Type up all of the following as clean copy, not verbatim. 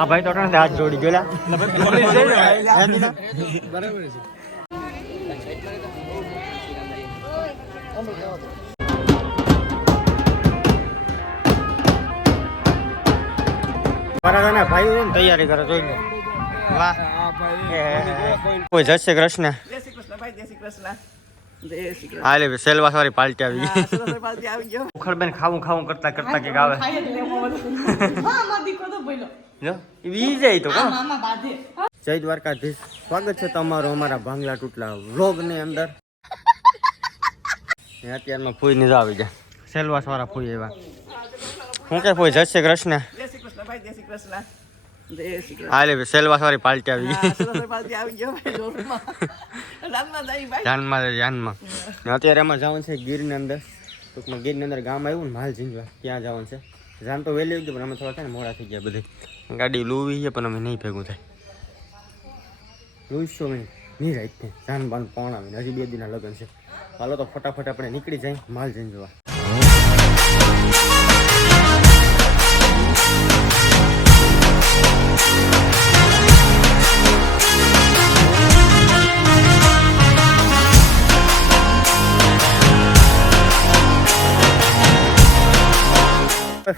આ ભાઈ તો હાથ જોડી ગયેલા બરાબર છે. મારા ભાઈ તૈયારી કરે જોઈ લો. વાહ કોઈ જય શ્રી કૃષ્ણ. જય શ્રી કૃષ્ણ ભાઈ, જય શ્રી કૃષ્ણ. જય શ્રી કૃષ્ણ. હાલે સેલવાસ વાળી પાલટી આવી ગઈ. પાલટી આવી ગયો. ઉખડબેન ખાવું ખાવું કરતા કરતા કે આવે જો ઈ જાય તો કા. જય દ્વારકાધીશ, સ્વાગત છે તમારું અમારા ભાંગલા તૂટલા વ્લોગ ની અંદર. અત્યારમાં ફૂઈ ની આવી જાય સેલવાસ વાળા ફૂઈ એવા. હું કે ફૂઈ જય શ્રી કૃષ્ણ. જય શ્રી કૃષ્ણ ભાઈ, જય શ્રી કૃષ્ણ. જય શ્રી કૃષ્ણ. હાલે સેલવાસ વાળી પાલટી આવી ગઈ. પાલટી આવી ગયો ભાઈ જોરમાં. રામના દાઈ ભાઈ. ધ્યાનમાં અત્યારે એમાં જવાનું છે ગીરની અંદર. ટૂંકમાં ગીરની અંદર ગામ આવ્યું ને માલ ઝીંજવા ત્યાં જવાનું છે. જાન તો વહેલી આવી ગયું પણ અમે થોડા છે ને મોડા થઈ ગયા બધી. ગાડી લૂવી છે પણ અમે નહીં ભેગું થાય. લૂવીશું અમે નહીં રાઈટ ને જાન બાન પણ આવીને હજી 2 દિનના લગ્ન છે. હાલો તો ફટાફટ આપણે નીકળી જાય માલ ઝીંજવા.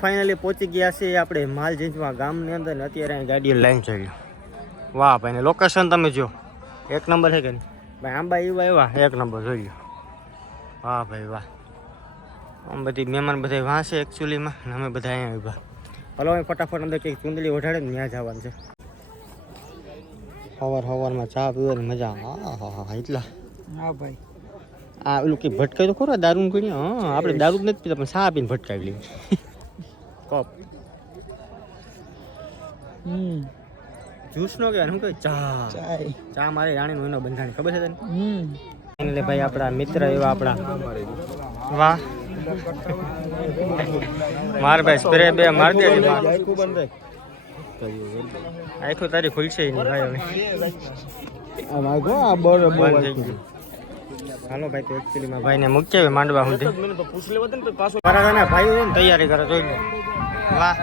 ફાઇનલી પહોંચી ગયા છે આપણે માલ ઝીંજવા ગામની અંદર ને અત્યારે અહીં ગાડી લાઈન ચડી. વાહ ભાઈ ને લોકેશન તમે જો એક નંબર છે કે નહીં ભાઈ. આંબા એવા એવા એક નંબર જોઈ લો. વાહ ભાઈ વાહ. આમ બધી મહેમાન બધા વાં છે એકચ્યુઅલીમાં ને અમે બધા અહીંયા આવ્યા. હલો અહીં ફટાફટ અંદર કંઈક ચૂંદડી ઓઢાડે ને ત્યાં જવાનું છે. સવારમાં ચા પીવાની મજા. હા એટલા. હા ભાઈ. આ ઓલું કંઈ ભટકાય તો ખરો દારૂ કોઈ. હા આપણે દારૂ જ નથી પીતા પણ ચા પીને ભટકાવી લઈએ. કપ જ્યુસ નો કહેવાય શું કહે ચા મારે રાણી નો બંધાણી ખબર છે તને. એટલે ભાઈ આપણા મિત્ર એવા આપણા. વાહ માર ભાઈ સ્પ્રે બે માર દે. આખું તારી ખુલશે નહીં ભાઈ હવે. હાલો ભાઈ તો એકચ્યુઅલીમાં ભાઈને મૂકી આવે માંડવા સુધી. મારા ભાઈ તૈયારી કરે જોઈ લો. વાહ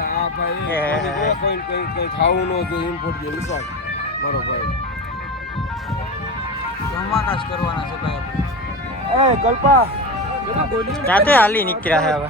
કોઈ ખાવું ન જોઈએ ઇમ્પોર્ટ જે વિશાળ મારો ભાઈ જમાકાશ કરવાના છે ભાઈ. એ કલ્પા જાતે હાલી નીકળ્યા છે હવે.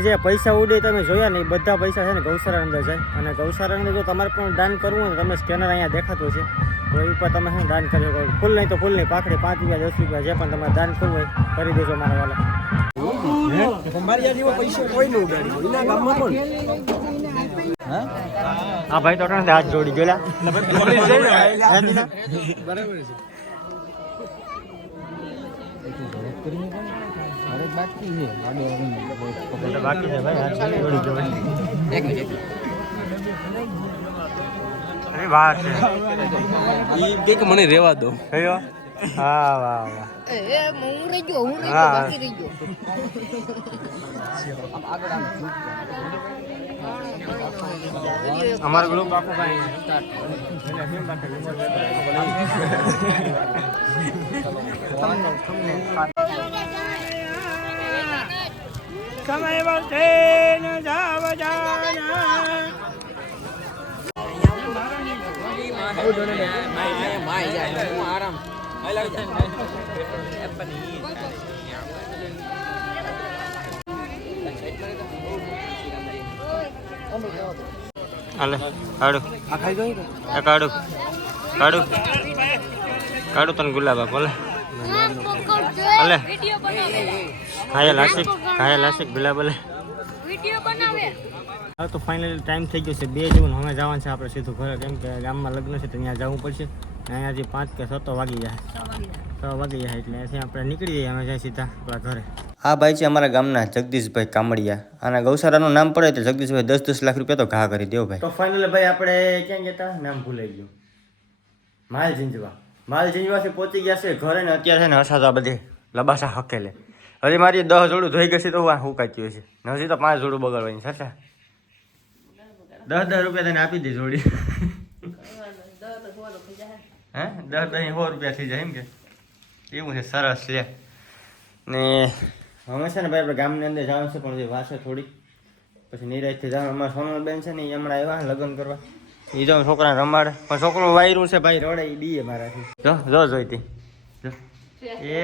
જે પૈસા ઉડે તમે જોયા ને એ બધા પૈસા છે ને ગૌશાળા અંદર જાય અને ગૌશાળા અંદર જો તમારે પણ દાન કરવું હોય તમે સ્કેનર અહીંયા દેખાતું છે તો એ ઉપર તમે શું દાન કરી શકો ફૂલ નહીં તો ફૂલની પાખડી 5 રૂપિયા 10 રૂપિયા જે પણ તમારે દાન કરવું હોય કરી દેજો મારા વાલા હા ભાઈ તો હાથ જોડી ગયેલા બાકી છે ભાઈ હાથ જોડી ગયો અરે વાહ છે મને રેવા દો કયો હા વાહ વાહ હું રહી ગયો બાકી રહી ગયો અમારો ગ્રુપ આખો ભાઈ સમય વર્ષે ન જાવ જાના હાલે કાઢું કાઢું તને ગુલાબા બોલે હાલે ખાયા લાસિક ગુલાબ બોલે હવે તો ફાઇનલી ટાઈમ થઈ ગયો છે 2 જૂન હવે જવાનું છે આપણે સીધું ઘરે કેમ કે ગામમાં લગ્ન છે તો ત્યાં જવું પડશે અહીંયાથી 5 કે 7 વાગી જાય 6 વાગી જાય એટલે અહીંયાથી આપણે નીકળી જઈએ અમે જાય સીધા આપણા ઘરે આ ભાઈ છે અમારા ગામના જગદીશભાઈ કામડિયા આના ગૌશાળાનું નામ પડે તો જગદીશભાઈ 10-10 લાખ રૂપિયા તો ઘા કરી દેવો ભાઈ તો ફાઇનલી ભાઈ આપણે ક્યાં ગયા હતા નામ ભૂલાઈ ગયું માલ ઝીંઝવાથી પહોંચી ગયા છે ઘરે ને અત્યારે છે ને હસાતા બધી લબાસા હકેલે હજી મારી 10 જોડું ધોઈ ગઈ તો હું કાચ્યું છે હજી તો 5 જોડું બગાડવાની છે 10 રૂપિયા તને આપી દે જોડી હે 10 રૂપિયા થઈ જાય એમ કે એવું છે સરસ લે ને અમે છે ને ભાઈ આપણે ગામની અંદર જવાનું છે પણ જે વાસે થોડી પછી નિરાજથી જવાનું અમારા સોનલબેન છે ને એ હમણાં આવ્યા લગ્ન કરવા એ જો છોકરાને રમાડે પણ છોકરું વાયરું છે ભાઈ રડે એ બીએ મારાથી જો જોઈતી એ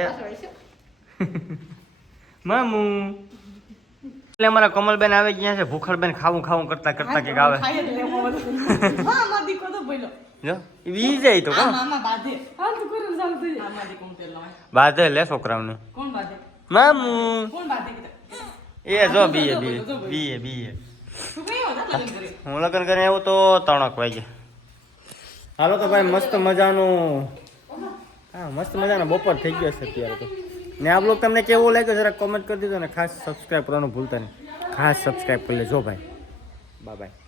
મામુ એટલે અમારા કમલબેન આવી ગયા છે ભૂખડબેન ખાવું કરતા કરતા કે આવે જો એ બી જાય તો બાધે લે છોકરાઓને મામુ એ જો બીએ હું લગ્ન કરીને આવ્યો તો 3 વાગે હાલો તો ભાઈ મસ્ત મજાનો બપોર થઈ ગયો છે અત્યારે તો ને આ બ્લોગ તમને કેવો લાગ્યો જરા કોમેન્ટ કરી દીધો ને ખાસ સબસ્ક્રાઈબ કરવાનું ભૂલતા નહીં ખાસ સબસ્ક્રાઈબ કરી લેજો ભાઈ બાય